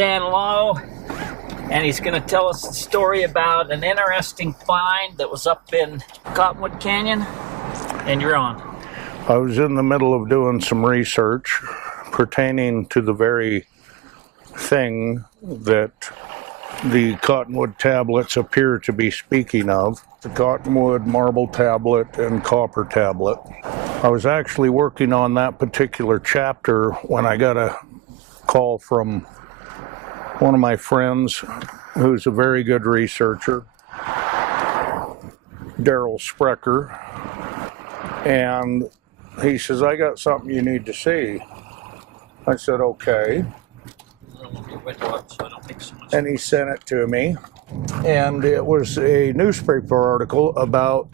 Dan Lowe, and he's going to tell us a story about an interesting find that was up in Cottonwood Canyon. And you're on. I was in the middle of doing some research pertaining to the very thing that the Cottonwood tablets appear to be speaking of, the Cottonwood marble tablet and copper tablet. I was actually working on that particular chapter when I got a call from one of my friends who's a very good researcher, Daryl Sprecher, and he says, I got something you need to see. I said, okay. And he sent it to me, and it was a newspaper article about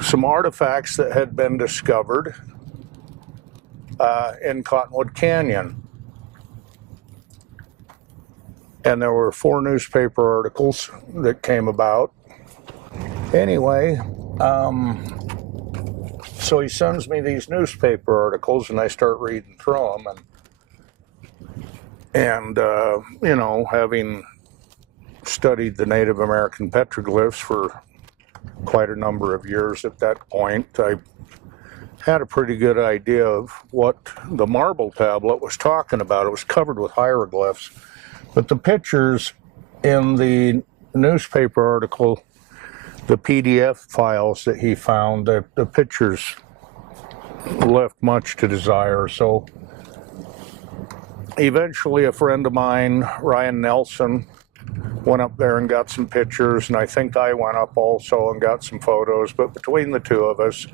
some artifacts that had been discovered in Cottonwood Canyon. And there were 4 newspaper articles that came about. Anyway, so he sends me these newspaper articles, and I start reading through them, and you know, having studied the Native American petroglyphs for quite a number of years at that point, I had a pretty good idea of what the marble tablet was talking about. It was covered with hieroglyphs, but the pictures in the newspaper article, the PDF files that he found, the pictures left much to desire. So eventually a friend of mine, Ryan Nelson, went up there and got some pictures, and I think I went up also and got some photos, but between the two of us,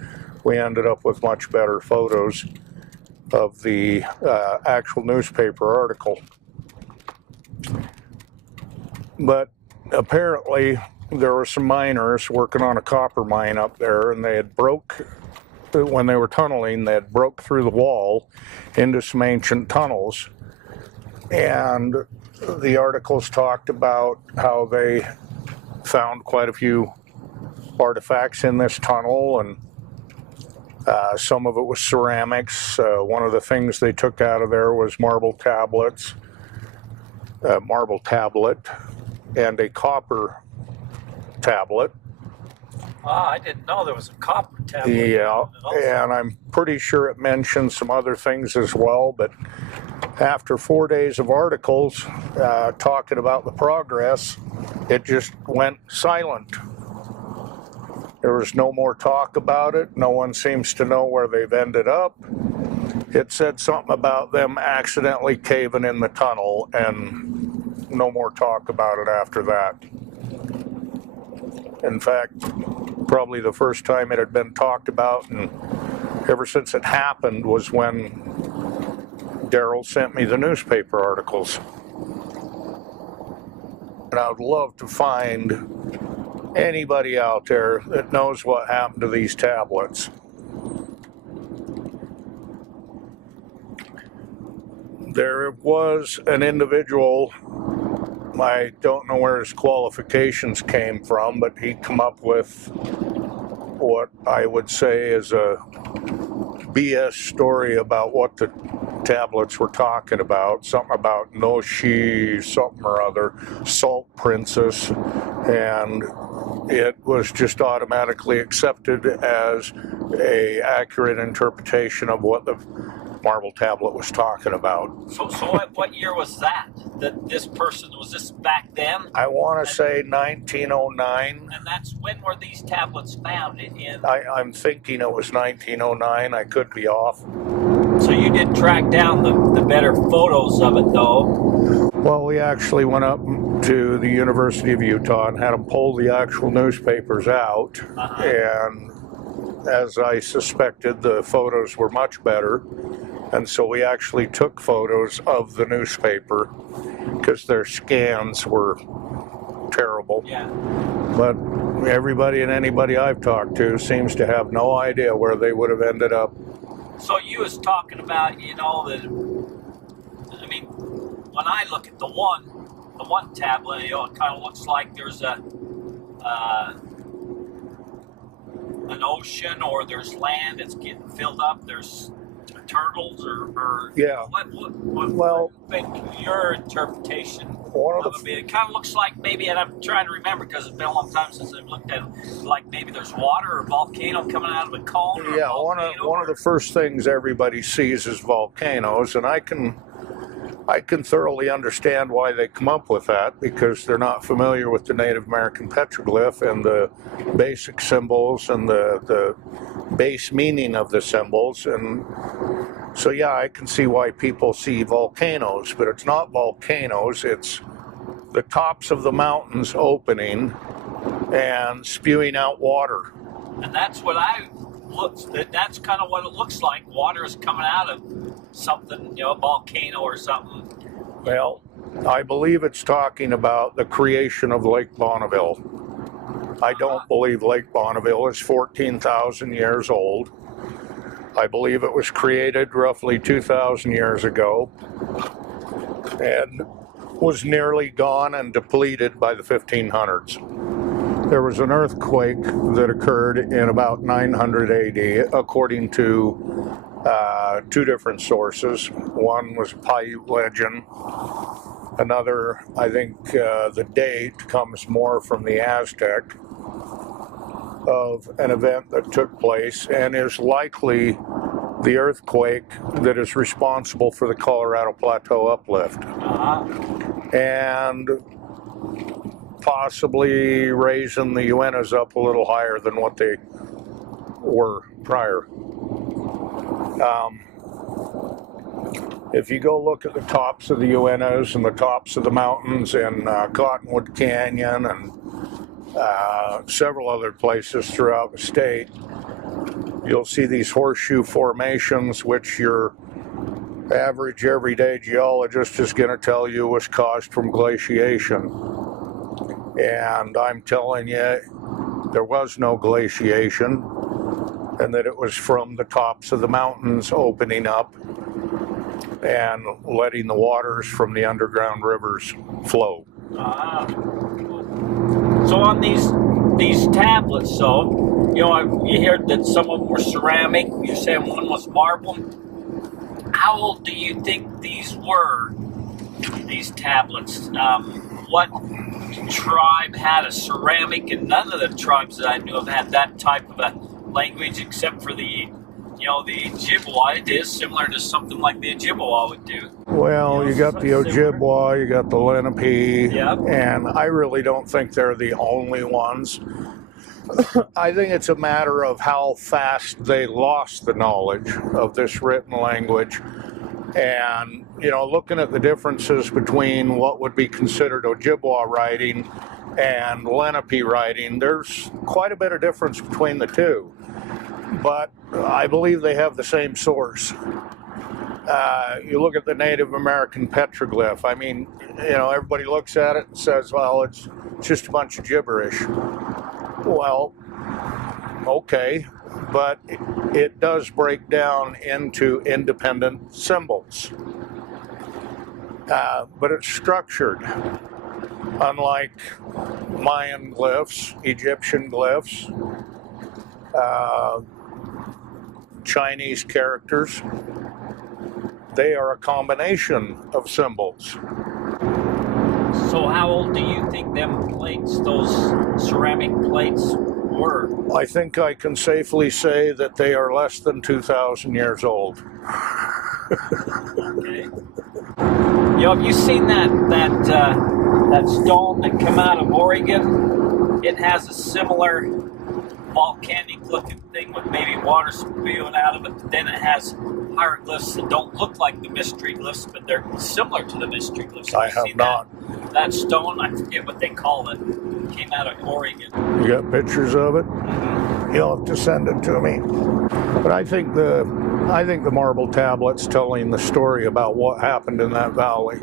we ended up with much better photos of the actual newspaper article. But apparently there were some miners working on a copper mine up there, and they had when they were tunneling, they had broke through the wall into some ancient tunnels. And the articles talked about how they found quite a few artifacts in this tunnel, and some of it was ceramics. One of the things they took out of there was marble tablet, and a copper tablet. I didn't know there was a copper tablet. Yeah, and I'm pretty sure it mentioned some other things as well, but after 4 days of articles talking about the progress, it just went silent. There was no more talk about it. No one seems to know where they've ended up. It said something about them accidentally caving in the tunnel, and no more talk about it after that. In fact, probably the first time it had been talked about, and ever since it happened, was when Daryl sent me the newspaper articles. And I would love to find anybody out there that knows what happened to these tablets. There was an individual, I don't know where his qualifications came from, but he'd come up with what I would say is a BS story about what the tablets were talking about. Something about Noshi, something or other, Salt Princess, and it was just automatically accepted as an accurate interpretation of what the marble tablet was talking about. So what year was that this person, was this back then? I want to say 1909. And that's, when were these tablets found? I'm thinking it was 1909. I could be off. So you did track down the better photos of it, though? Well, we actually went up to the University of Utah and had them pull the actual newspapers out. And as I suspected, the photos were much better. And so we actually took photos of the newspaper because their scans were terrible. Yeah. But everybody and anybody I've talked to seems to have no idea where they would have ended up. So you was talking about, you know, that, I mean, when I look at the one tablet, you know, it kind of looks like there's an ocean, or there's land that's getting filled up. There's turtles or Yeah. What Well, would your interpretation one of of it? It kind of looks like maybe, and I'm trying to remember because it's been a long time since I've looked at it, like maybe there's water or volcano coming out of a cone. Or yeah, a volcano, one of the first things everybody sees is volcanoes, and I can thoroughly understand why they come up with that, because they're not familiar with the Native American petroglyph and the basic symbols and the base meaning of the symbols. And so, yeah, I can see why people see volcanoes, but it's not volcanoes, it's the tops of the mountains opening and spewing out water. And that's what that's kind of what it looks like. Water is coming out of something, a volcano or something. Well, I believe it's talking about the creation of Lake Bonneville. I don't believe Lake Bonneville is 14,000 years old. I believe it was created roughly 2,000 years ago and was nearly gone and depleted by the 1500s. There was an earthquake that occurred in about 900 AD, according to two different sources. One was Paiute legend. Another, I think the date comes more from the Aztec, of an event that took place and is likely the earthquake that is responsible for the Colorado Plateau uplift. And possibly raising the Uintas up a little higher than what they were prior. If you go look at the tops of the Uintas and the tops of the mountains in Cottonwood Canyon and several other places throughout the state, you'll see these horseshoe formations, which your average everyday geologist is going to tell you was caused from glaciation. And I'm telling you, there was no glaciation, and that it was from the tops of the mountains opening up and letting the waters from the underground rivers flow. So on these tablets, so you hear that some of them were ceramic. You're saying one was marble. How old do you think these were? These tablets. What tribe had a ceramic? And none of the tribes that I knew of had that type of a language, except for the Ojibwa. It is similar to something like the Ojibwa would do. Well, you got the Ojibwa, you got the Lenape, yep. And I really don't think they're the only ones. I think it's a matter of how fast they lost the knowledge of this written language. And, looking at the differences between what would be considered Ojibwa writing and Lenape writing, there's quite a bit of difference between the two. But I believe they have the same source. You look at the Native American petroglyph. I mean, everybody looks at it and says, well, it's just a bunch of gibberish. Well, okay, but it does break down into independent symbols. But it's structured, unlike Mayan glyphs, Egyptian glyphs, Chinese characters. They are a combination of symbols. So how old do you think them plates, those ceramic plates, were? I think I can safely say that they are less than 2,000 years old. Okay. Have you seen that stone that came out of Oregon? It has a similar volcanic looking thing with maybe water spewing out of it, but then it has hieroglyphs that don't look like the mystery glyphs, but they're similar to the mystery glyphs. I have not. That stone, I forget what they call it, came out of Oregon. You got pictures of it? Mm-hmm. You'll have to send it to me. But I think the marble tablet's telling the story about what happened in that valley.